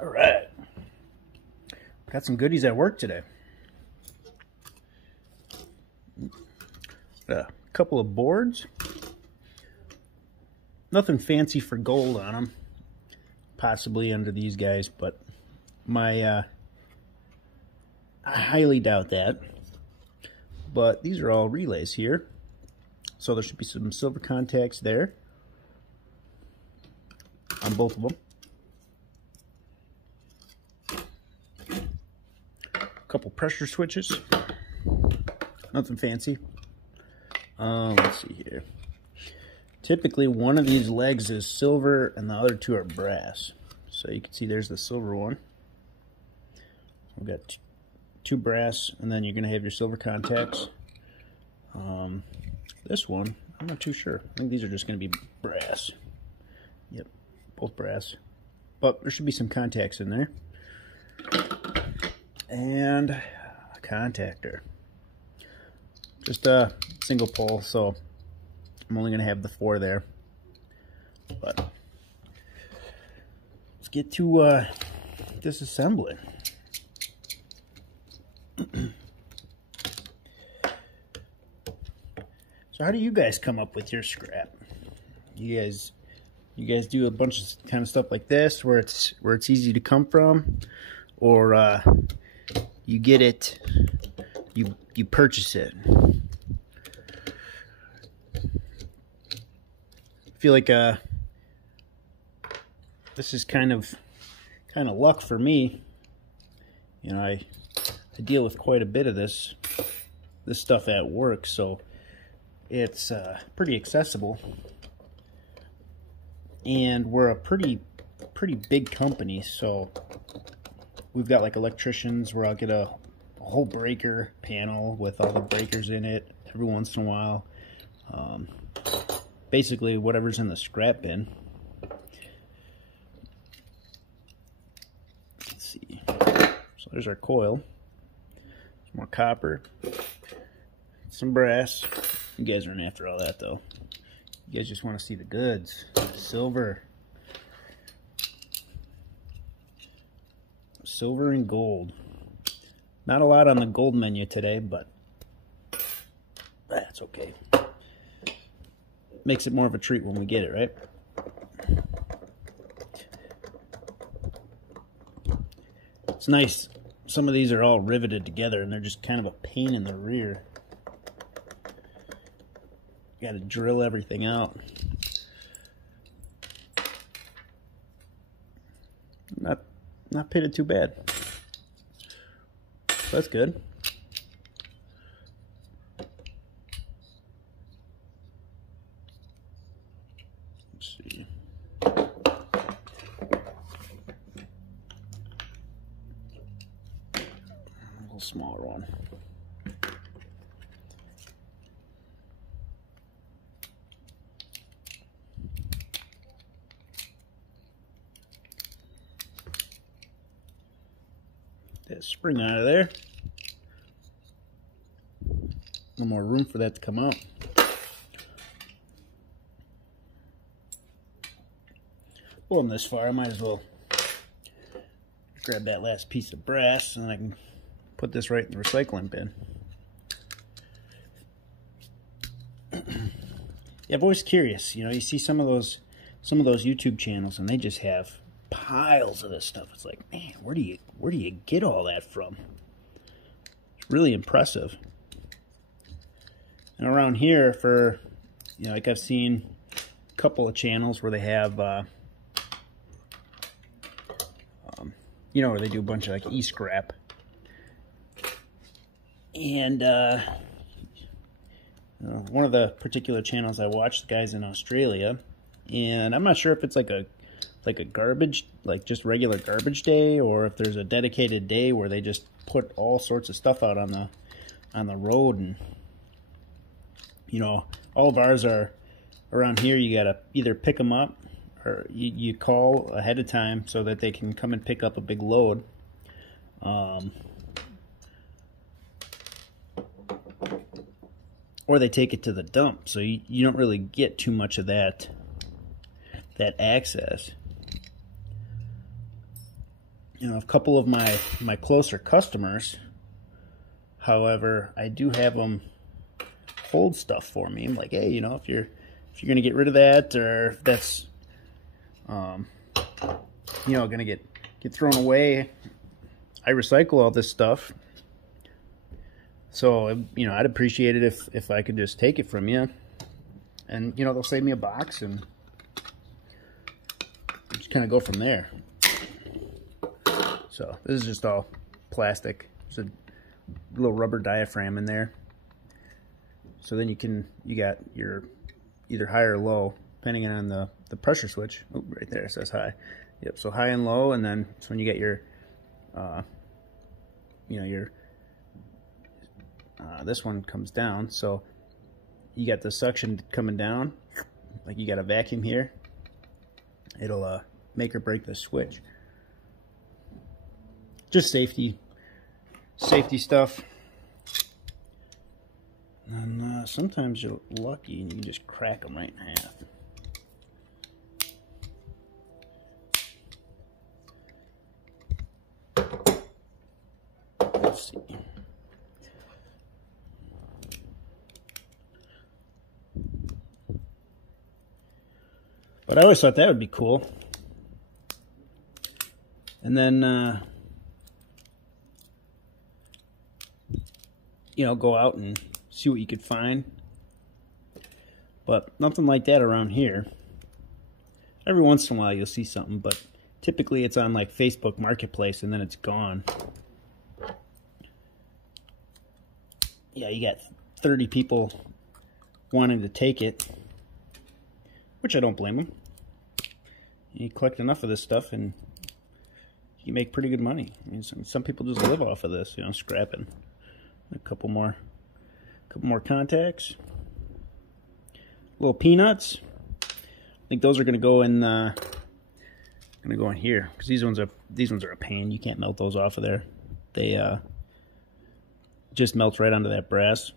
All right. Got some goodies at work today. A couple of boards. Nothing fancy for gold on them. Possibly under these guys, but I highly doubt that. But these are all relays here. So there should be some silver contacts there on both of them. Couple pressure switches. Nothing fancy. Let's see here. Typically one of these legs is silver and the other two are brass. So you can see there's the silver one. We've got two brass, and then you're going to have your silver contacts. This one, I'm not too sure. I think these are just going to be brass. Yep, both brass. But there should be some contacts in there. And a contactor. Just a single pole, so I'm only going to have the 4 there. But let's get to disassembling. So how do you guys come up with your scrap? You guys do a bunch of kind of stuff like this where it's easy to come from, or you get it, you purchase it. I feel like this is kind of luck for me. You know, I deal with quite a bit of this stuff at work, so it's pretty accessible. And we're a pretty big company, so we've got like electricians where I'll get a whole breaker panel with all the breakers in it every once in a while. Basically whatever's in the scrap bin. Let's see. So there's our coil. Some more copper. Some brass. You guys aren't after all that though. You guys just want to see the goods. Silver. Silver and gold. Not a lot on the gold menu today, but that's okay. Makes it more of a treat when we get it, right? It's nice. Some of these are all riveted together and they're just kind of a pain in the rear. You got to drill everything out. Not pitted too bad. So that's good. Let's see. A little smaller one. That spring out of there. No more room for that to come out. Well, I'm this far, I might as well grab that last piece of brass and I can put this right in the recycling bin. Yeah, I'm always curious, you know, you see some of those YouTube channels and they just have piles of this stuff. It's like, man, where do you get all that from? It's really impressive. And around here, for, you know, like I've seen a couple of channels where they have you know, where they do a bunch of like e-scrap. And one of the particular channels I watch, the guy's in Australia, and I'm not sure if it's like a garbage, like just regular garbage day, or if there's a dedicated day where they just put all sorts of stuff out on the road. And you know, all of ours are around here. You gotta either pick them up or you call ahead of time so that they can come and pick up a big load. Or they take it to the dump, so you don't really get too much of that access. a couple of my closer customers, however, I do have them hold stuff for me. I'm like, hey, if you're gonna get rid of that, or if that's gonna get thrown away, I recycle all this stuff. So I'd appreciate it if I could just take it from you, and they'll save me a box, and just kind of go from there. So this is just all plastic. There's a little rubber diaphragm in there. So then you got your either high or low, depending on the pressure switch. Oh, right there it says high. Yep, so high and low, and then so when you get your this one comes down, so you got the suction coming down, like you got a vacuum here. It'll make or break the switch. Just safety stuff. And sometimes you're lucky and you can just crack them right in half. Let's see. But I always thought that would be cool. And then, go out and see what you could find. But nothing like that around here. Every once in a while you'll see something, but typically it's on like Facebook Marketplace and then it's gone. Yeah, you got 30 people wanting to take it, which I don't blame them. You collect enough of this stuff and you make pretty good money. I mean, some people just live off of this, scrapping. A couple more contacts. Little peanuts. I think those are going to go in. Here because these ones are a pain. You can't melt those off of there. They just melt right onto that brass.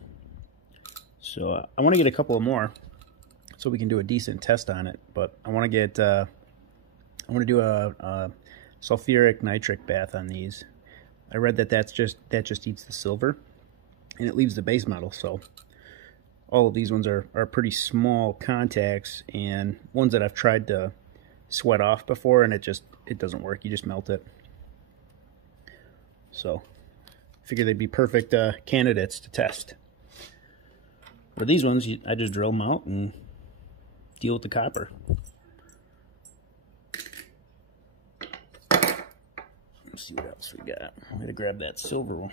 So I want to get a couple of more so we can do a decent test on it. But I want to get I want to do a sulfuric nitric bath on these. I read that just eats the silver and it leaves the base metal. So all of these ones are pretty small contacts, and ones that I've tried to sweat off before, and it doesn't work. You just melt it. So I figure they'd be perfect candidates to test. For these ones, I just drill them out and deal with the copper. Let's see what else we got. I'm going to grab that silver one.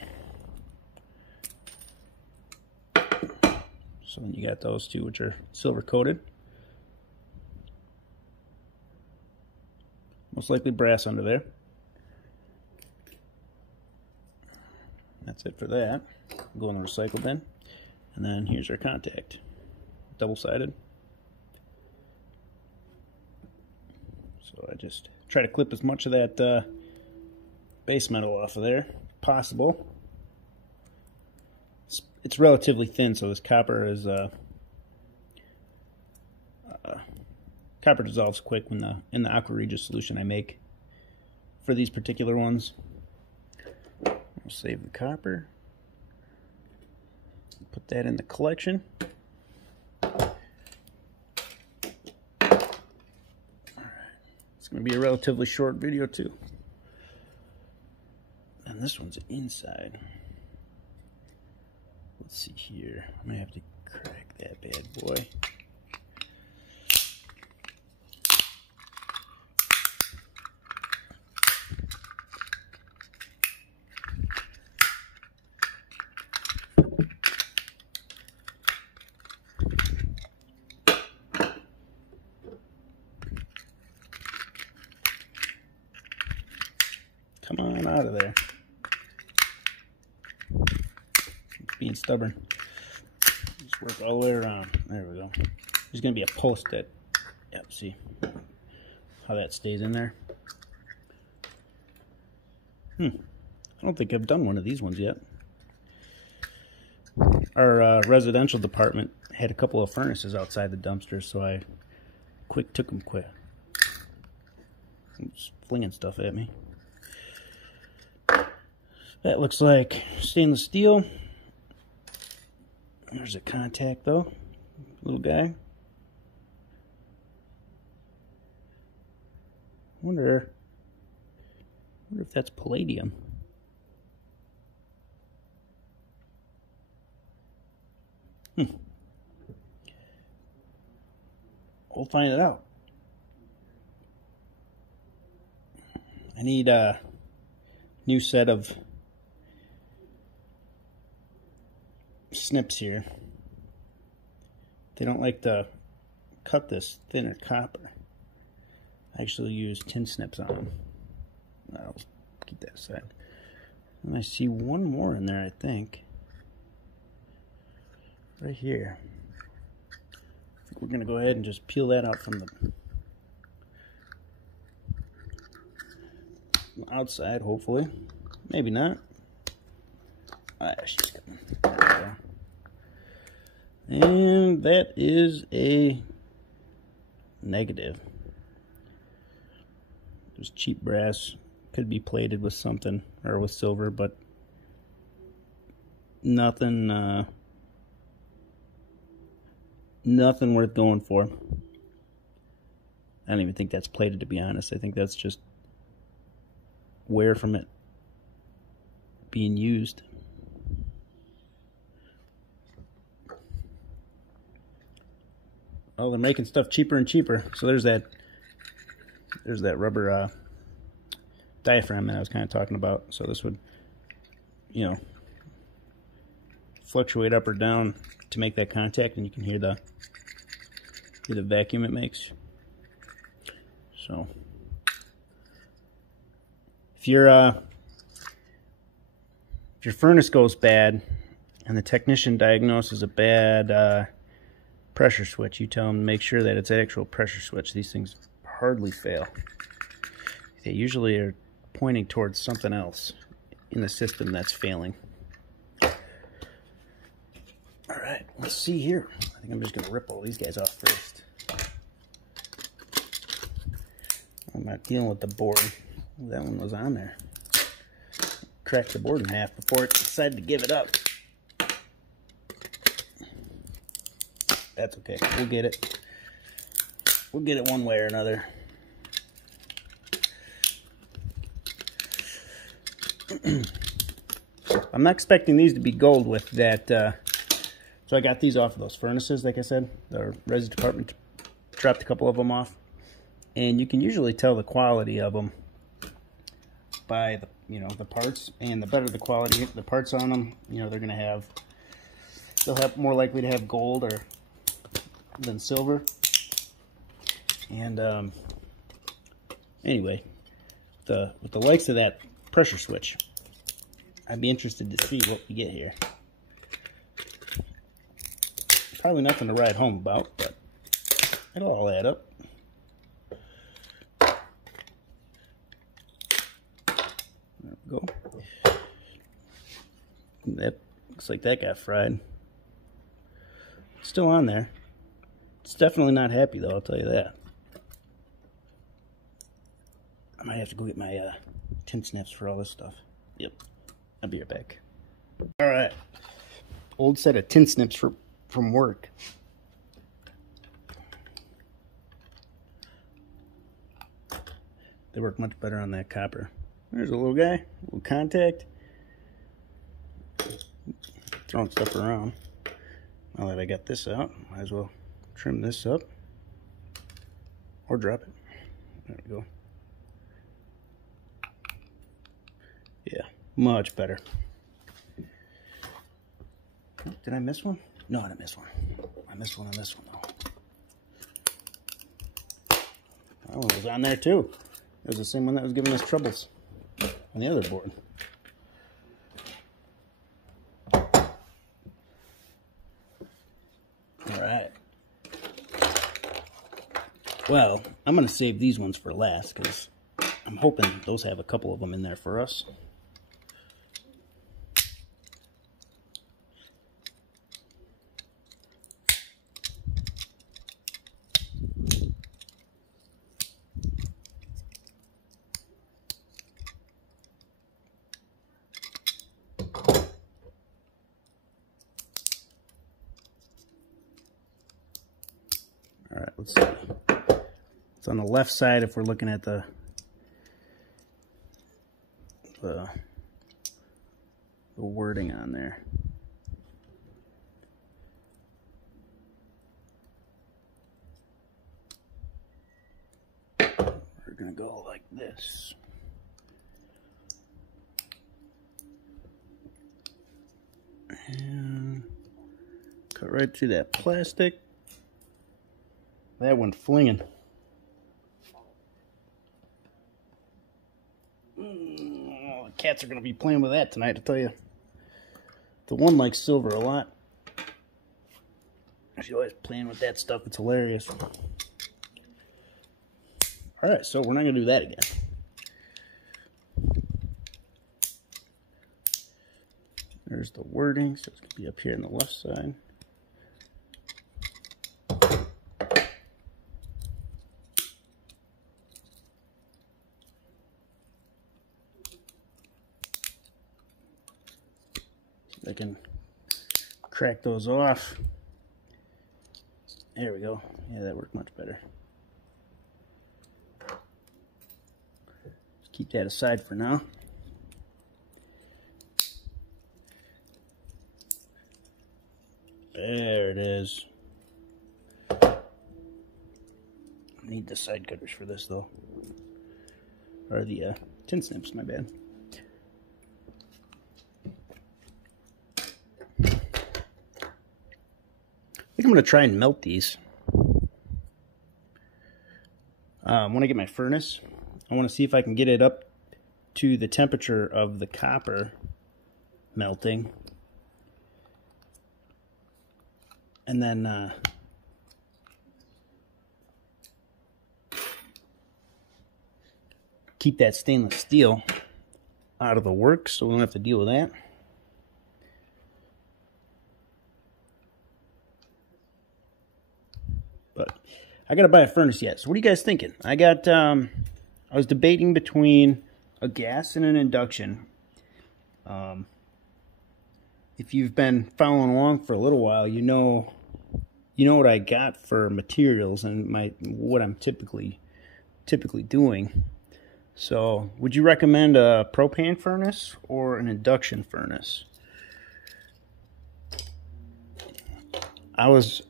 So then you got those two, which are silver coated. Most likely brass under there. That's it for that. Go in the recycle bin. And then here's our contact. Double-sided. So I just try to clip as much of that base metal off of there possible. It's relatively thin, so this copper is copper dissolves quick when in the aqua regia solution I make for these particular ones. I'll save the copper, put that in the collection. Alright, it's going to be a relatively short video too. And this one's inside. Let's see here. I'm going to have to crack that bad boy. Come on out of there. Being stubborn. Just work all the way around. There we go. There's going to be a post that, yep, see how that stays in there. I don't think I've done one of these ones yet. Our residential department had a couple of furnaces outside the dumpsters, so I took them quick. It's flinging stuff at me. That looks like stainless steel. There's a contact though, little guy. Wonder if that's palladium. We'll find it out. I need a new set of snips here. They don't like to cut this thinner copper. I actually use tin snips on them. I'll keep that aside. And I see one more in there, I think. Right here. I think we're going to go ahead and just peel that out from the outside, hopefully. Maybe not. Ah, she's coming. There we go. And that is a negative. Just cheap brass. Could be plated with something, or with silver, but nothing nothing worth going for. I don't even think that's plated, to be honest. I think that's just wear from it being used. Oh, they're making stuff cheaper and cheaper. So there's that rubber diaphragm that I was kind of talking about. So this would, you know, fluctuate up or down to make that contact, and you can hear the vacuum it makes. So if your furnace goes bad and the technician diagnoses a bad pressure switch, you tell them to make sure that it's an actual pressure switch. These things hardly fail. They usually are pointing towards something else in the system that's failing. Alright, let's see here. I think I'm just going to rip all these guys off first. I'm not dealing with the board. That one was on there. Cracked the board in half before it decided to give it up. That's okay. We'll get it. We'll get it one way or another. I'm not expecting these to be gold with that. So I got these off of those furnaces, like I said. The res department dropped a couple of them off. And you can usually tell the quality of them by the, the parts. And the better the quality, the parts on them, they'll have more likely to have gold than silver. And anyway, with the likes of that pressure switch, I'd be interested to see what we get here. Probably nothing to write home about, but it'll all add up. There we go. That looks like that got fried. Still on there. It's definitely not happy though, I'll tell you that. I might have to go get my tin snips for all this stuff. Yep, I'll be right back. Alright, old set of tin snips from work. They work much better on that copper. There's a little guy, a little contact. Throwing stuff around. Now that I got this out, might as well trim this up. Or drop it. There we go. Yeah, much better. Did I miss one? No, I didn't miss one. I missed one on this one, though. That one was on there, too. It was the same one that was giving us troubles on the other board. Alright. Well, I'm going to save these ones for last, because I'm hoping those have a couple of them in there for us. All right, let's see. It's on the left side if we're looking at the wording on there. We're gonna go like this. And cut right through that plastic. That went flinging. The cats are going to be playing with that tonight, I tell you. The one likes silver a lot. She's always playing with that stuff. It's hilarious. Alright, so we're not going to do that again. There's the wording, so it's going to be up here on the left side. I can crack those off. There we go. Yeah, that worked much better. Just keep that aside for now. There it is. I need the side cutters for this though. Or the tin snips, my bad. I think I'm going to try and melt these. When I get my furnace, I want to see if I can get it up to the temperature of the copper melting. And then keep that stainless steel out of the works so we don't have to deal with that. But I gotta buy a furnace yet. So what are you guys thinking? I was debating between a gas and an induction. If you've been following along for a little while, you know what I got for materials and what I'm typically doing. So, would you recommend a propane furnace or an induction furnace? I was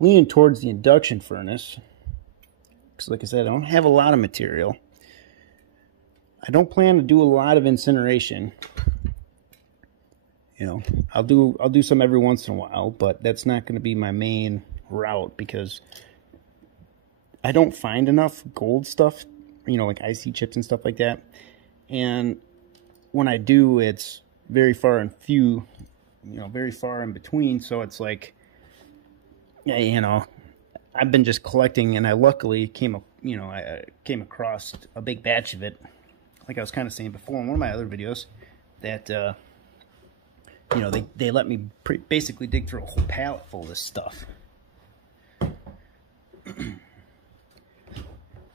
leaning towards the induction furnace because, like I said, I don't have a lot of material. I don't plan to do a lot of incineration. You know, I'll do some every once in a while, but that's not going to be my main route because I don't find enough gold stuff, you know, like IC chips and stuff like that. And when I do, it's very far and few, you know, very far in between. So it's like, you know, I've been just collecting, and I luckily I came across a big batch of it, like I was kind of saying before in one of my other videos, that you know, they let me basically dig through a whole pallet full of this stuff.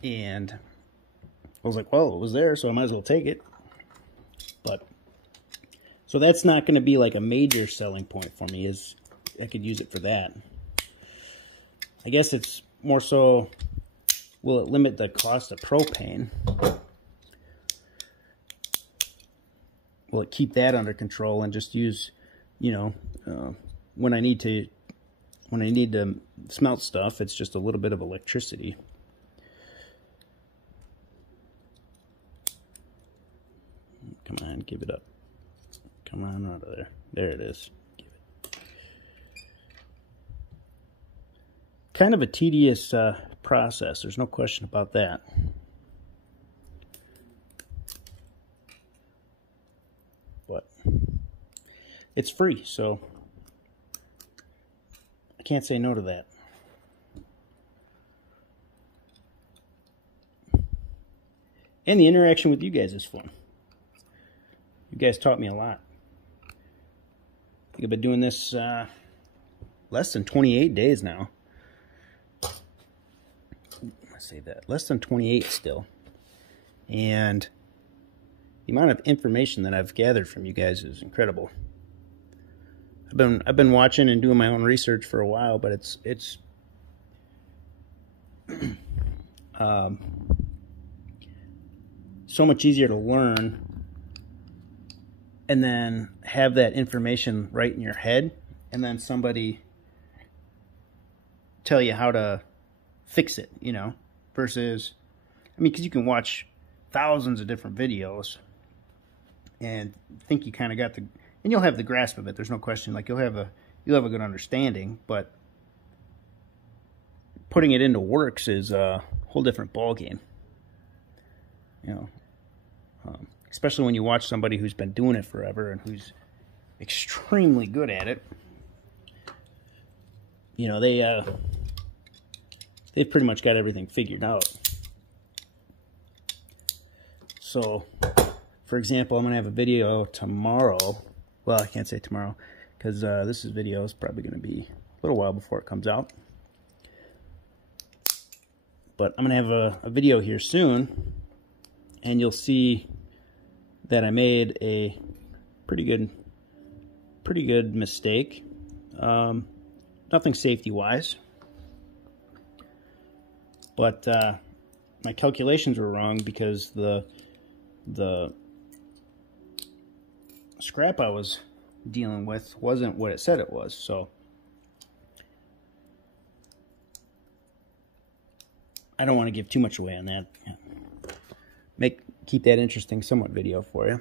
And I was like, well, it was there, so I might as well take it. But so that's not going to be like a major selling point for me, is I could use it for that. I guess it's more so, will it limit the cost of propane? Will it keep that under control and just use, you know, when I need to smelt stuff, it's just a little bit of electricity. Come on, give it up. Come on out of there. There it is. Give it. Kind of a tedious process. There's no question about that. But it's free, so I can't say no to that. And the interaction with you guys is fun. You guys taught me a lot. I think I've been doing this less than 28 days now. I say that. Less than 28 still. And the amount of information that I've gathered from you guys is incredible. I've been watching and doing my own research for a while, but it's so much easier to learn and then have that information right in your head, and then somebody tell you how to fix it, you know, versus, I mean, because you can watch thousands of different videos and think you kind of got the, and you'll have the grasp of it, there's no question, like you'll have a good understanding, but putting it into works is a whole different ball game, you know. Especially when you watch somebody who's been doing it forever and who's extremely good at it. You know, they've pretty much got everything figured out. So, for example, I'm going to have a video tomorrow. Well, I can't say tomorrow, because this video is probably going to be a little while before it comes out. But I'm going to have a video here soon, and you'll see that I made a pretty good mistake. Nothing safety-wise, but my calculations were wrong because the scrap I was dealing with wasn't what it said it was. So I don't want to give too much away on that. Keep that interesting somewhat video for you.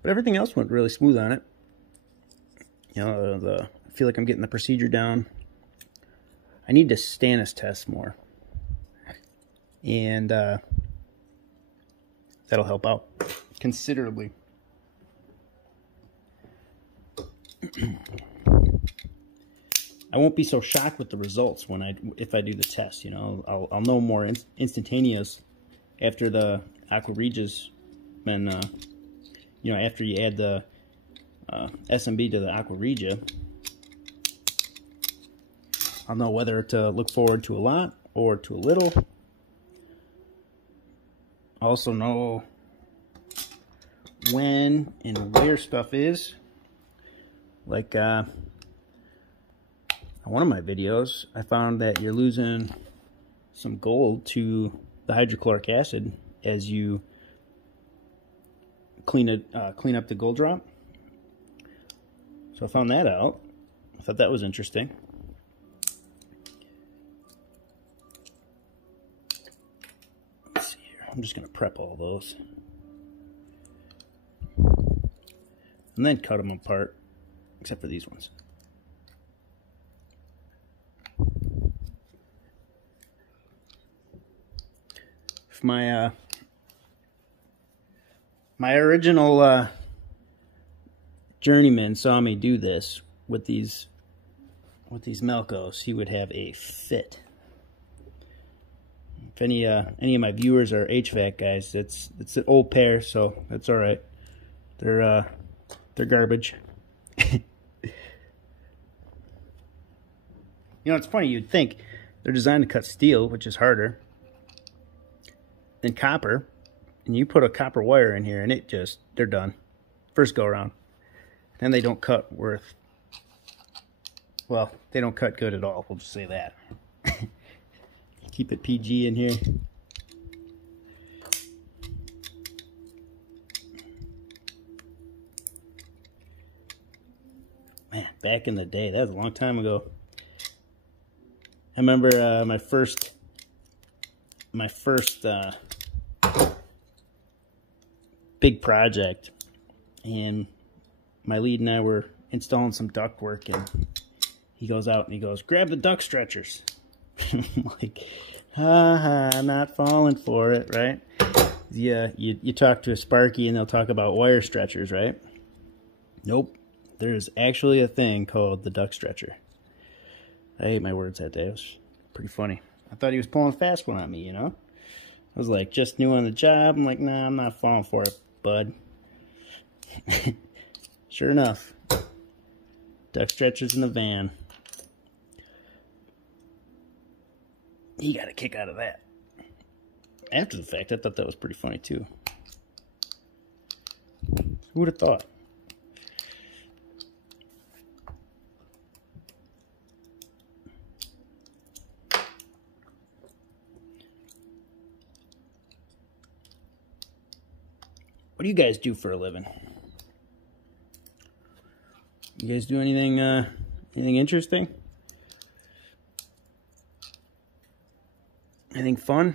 But everything else went really smooth on it. You know, I feel like I'm getting the procedure down. I need to Stannis test more, and that'll help out considerably. I won't be so shocked with the results if I do the test. You know, I'll know more instantaneous after the Aqua Regia's been, you know, after you add the SMB to the Aqua Regia. I'll know whether to look forward to a lot or to a little. I also know when and where stuff is. Like on one of my videos, I found that you're losing some gold to the hydrochloric acid as you clean up the gold drop. So I found that out. I thought that was interesting. Let's see here. I'm just going to prep all those and then cut them apart, except for these ones. If my original journeyman saw me do this with these Melcos, he would have a fit. If any of my viewers are HVAC guys, it's an old pair, so that's all right. They're garbage. You know, it's funny, you'd think they're designed to cut steel, which is harder than copper, and you put a copper wire in here and they're done. First go around. Then they don't cut well, they don't cut good at all, we'll just say that. Keep it PG in here. Man, back in the day, that was a long time ago. I remember my first big project, and my lead and I were installing some duct work, and he goes out and he goes, "Grab the duct stretchers." I'm like, I'm not falling for it, right? Yeah, you talk to a Sparky and they'll talk about wire stretchers, right? Nope. There's actually a thing called the duct stretcher. I ate my words that day. It was pretty funny. I thought he was pulling a fast one on me, you know? I was like, just new on the job. I'm like, nah, I'm not falling for it, bud. Sure enough. Duct stretchers in the van. He got a kick out of that. After the fact, I thought that was pretty funny too. Who would have thought? What do you guys do for a living? You guys do anything interesting? Anything fun?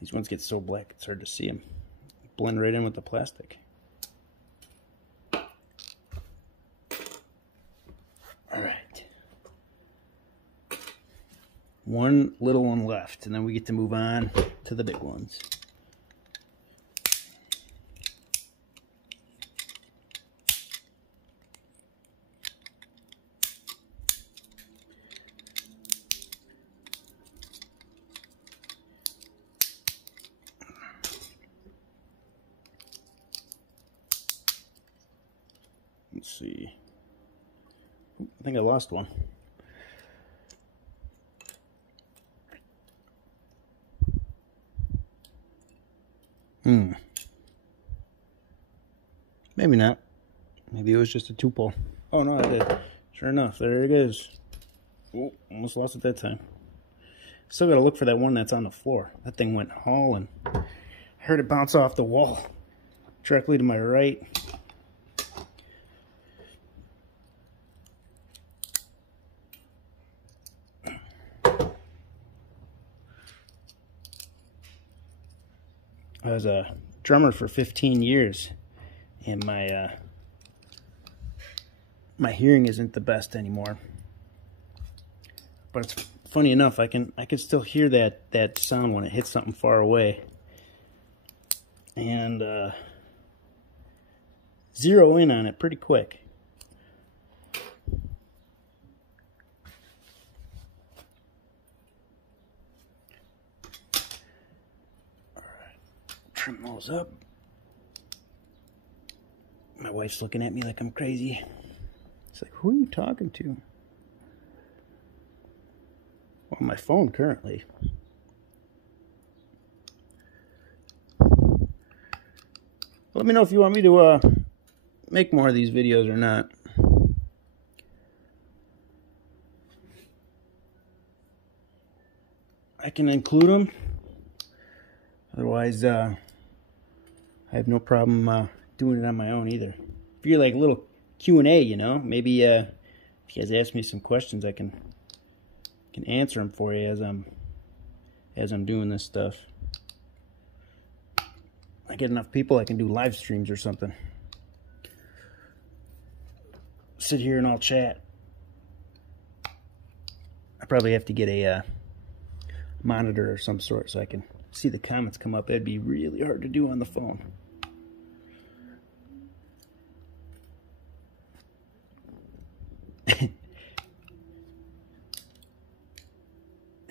These ones get so black it's hard to see them. Blend right in with the plastic. All right. One little one left, and then we get to move on to the big ones. Let's see. I think I lost one. Maybe not. Maybe it was just a 2-pull. Oh no, I did. Sure enough, there it is. Oh, almost lost it that time. Still gotta look for that one that's on the floor. That thing went hauling. I heard it bounce off the wall directly to my right. I was a drummer for 15 years, and my hearing isn't the best anymore. But it's funny enough, I can still hear that sound when it hits something far away, and zero in on it pretty quick. Trim those up. My wife's looking at me like I'm crazy. It's like, who are you talking to? On my phone currently. Let me know if you want me to make more of these videos or not. I can include them. Otherwise, I have no problem doing it on my own either. If you're like a little Q&A, you know, maybe if you guys ask me some questions, I can answer them for you as I'm doing this stuff. I get enough people, I can do live streams or something. Sit here and I'll chat. I probably have to get a monitor or some sort so I can see the comments come up. That'd be really hard to do on the phone.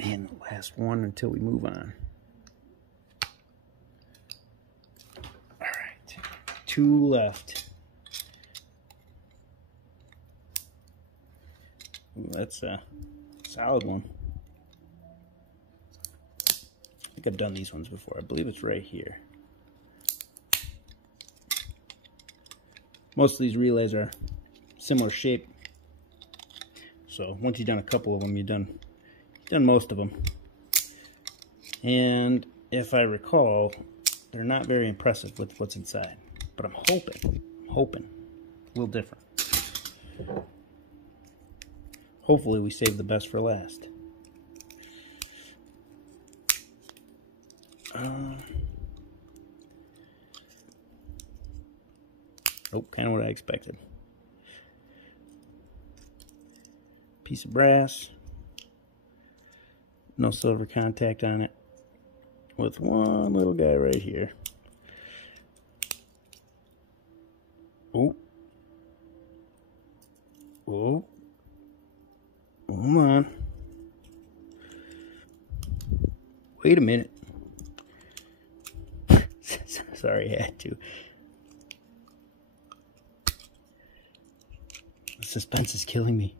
And the last one until we move on. Alright, 2 left. Ooh, that's a solid one. I think I've done these ones before. I believe it's right here. Most of these relays are similar shape. So once you've done a couple of them, you've done most of them. And if I recall, they're not very impressive with what's inside. But I'm hoping, a little different. Hopefully we save the best for last. Oh, kind of what I expected. Piece of brass. No silver contact on it. With one little guy right here. Oh. Oh. Hold on. Wait a minute. Sorry, I had to. The suspense is killing me.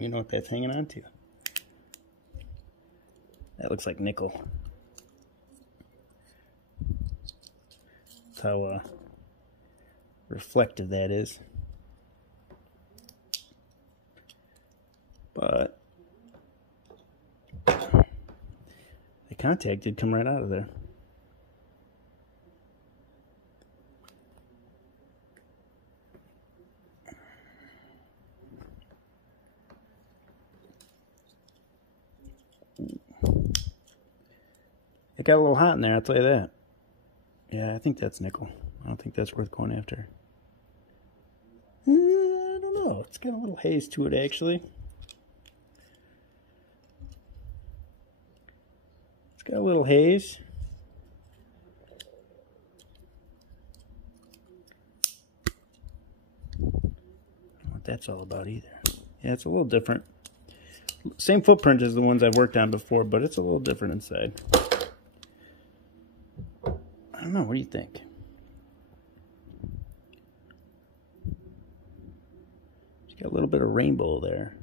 You know what that's hanging on to? That looks like nickel. That's how reflective that is. contact did come right out of there. It got a little hot in there, I'll tell you that. Yeah, I think that's nickel. I don't think that's worth going after. I don't know. It's got a little haze to it, actually. It's got a little haze. I don't know what that's all about either. Yeah, it's a little different. Same footprint as the ones I've worked on before, but it's a little different inside. I don't know, what do you think? It's got a little bit of rainbow there.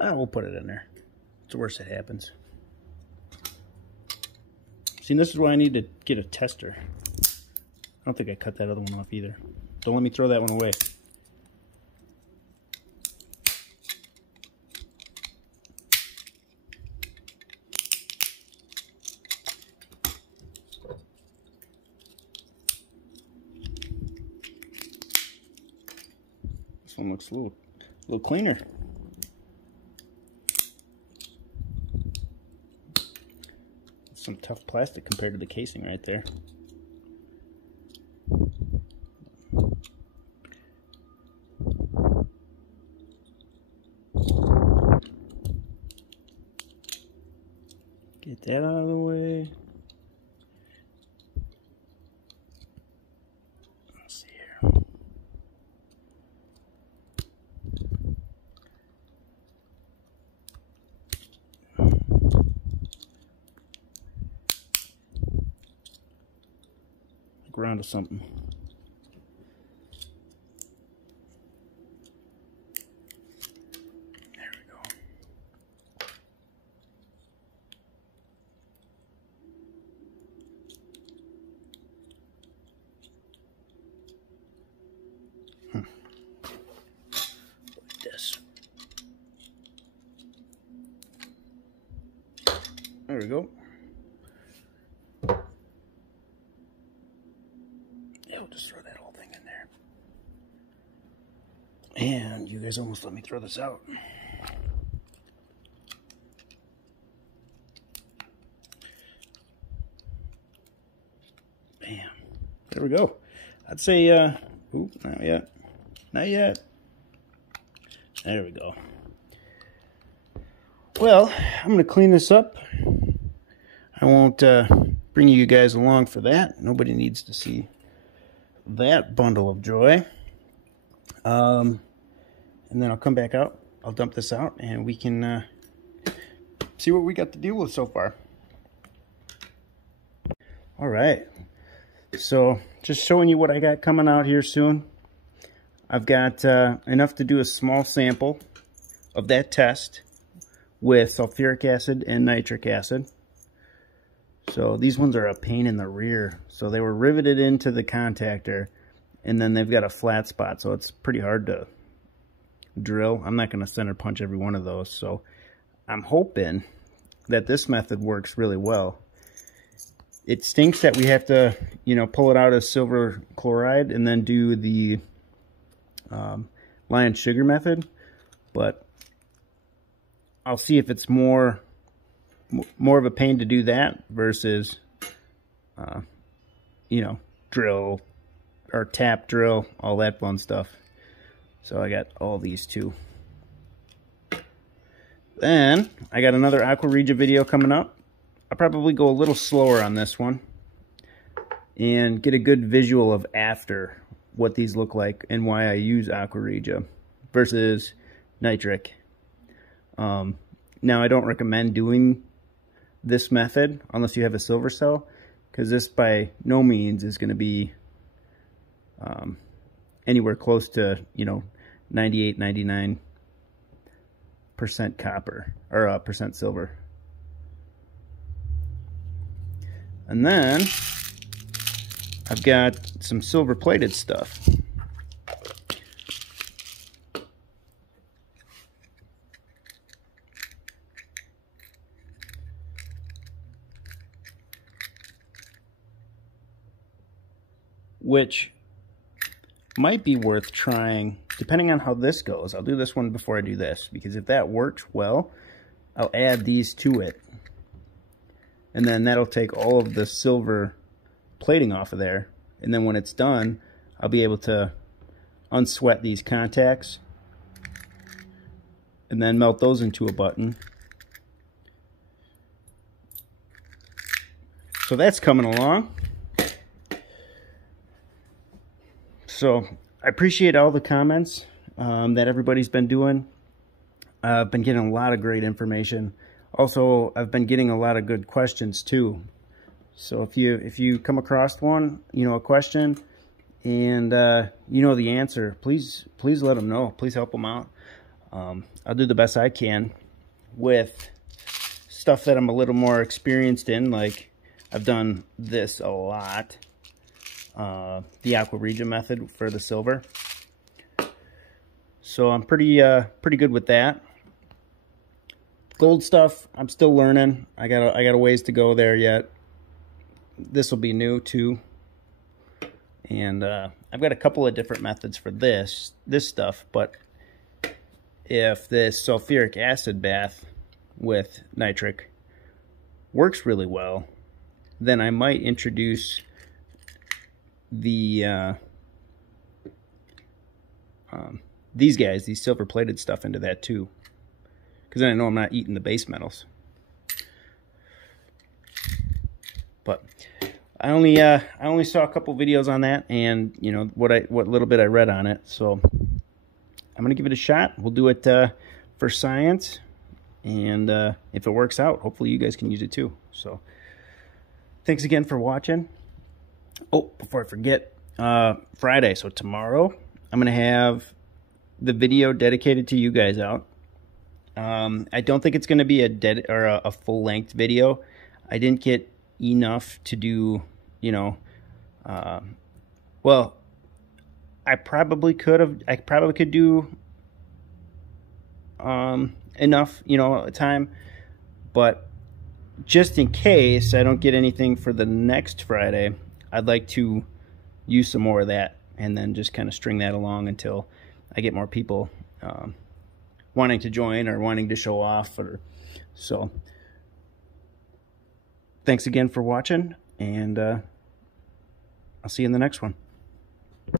We'll put it in there. It's the worst that happens. See, this is why I need to get a tester. I don't think I cut that other one off either. Don't let me throw that one away. This one looks a little cleaner. Some tough plastic compared to the casing right there. Get that out of the way. Let's see here. Look around to something. There we go. Yeah, we'll just throw that whole thing in there. And you guys almost let me throw this out. Bam. There we go. I'd say, oop, not yet. Not yet. There we go. Well, I'm going to clean this up. I won't bring you guys along for that. Nobody needs to see that bundle of joy. And then I'll come back out. I'll dump this out and we can see what we got to deal with so far. All right. So just showing you what I got coming out here soon. I've got enough to do a small sample of that test with sulfuric acid and nitric acid. So these ones are a pain in the rear. So they were riveted into the contactor and then they've got a flat spot. So it's pretty hard to drill. I'm not going to center punch every one of those. So I'm hoping that this method works really well. It stinks that we have to, you know, pull it out as silver chloride and then do the lion sugar method. But I'll see if it's more of a pain to do that versus, you know, drill or tap drill, all that fun stuff. So I got all these two. Then I got another Aqua Regia video coming up. I'll probably go a little slower on this one and get a good visual of after what these look like and why I use Aqua Regia versus nitric. Now I don't recommend doing this method unless you have a SilverStoll, because this by no means is going to be anywhere close to, you know, 98-99% copper or percent silver. And then I've got some silver plated stuff. which might be worth trying depending on how this goes. I'll do this one before I do this, because if that works well, I'll add these to it. And then that'll take all of the silver plating off of there. And then when it's done, I'll be able to unsweat these contacts and then melt those into a button. So that's coming along. So I appreciate all the comments that everybody's been doing. I've been getting a lot of great information. Also, I've been getting a lot of good questions too. So if you come across one, a question, and you know the answer, please let them know. Please help them out. I'll do the best I can with stuff that I'm a little more experienced in. Like, I've done this a lot, the Aqua Regia method for the silver. So I'm pretty good with that. Gold stuff, I'm still learning. I got a ways to go there yet. This will be new too. And I've got a couple of different methods for this stuff, but if this sulfuric acid bath with nitric works really well, then I might introduce the these silver plated stuff into that too, because then I know I'm not eating the base metals. But I only saw a couple videos on that, and what little bit I read on it. So I'm gonna give it a shot. We'll do it for science, and if it works out, hopefully you guys can use it too. So thanks again for watching. Oh, before I forget, Friday, so tomorrow, I'm gonna have the video dedicated to you guys out. I don't think it's gonna be a full-length video. I didn't get enough to do, well, I probably could do enough, time, but just in case I don't get anything for the next Friday, I'd like to use some more of that and then just kind of string that along until I get more people wanting to join or wanting to show off. So thanks again for watching, and I'll see you in the next one.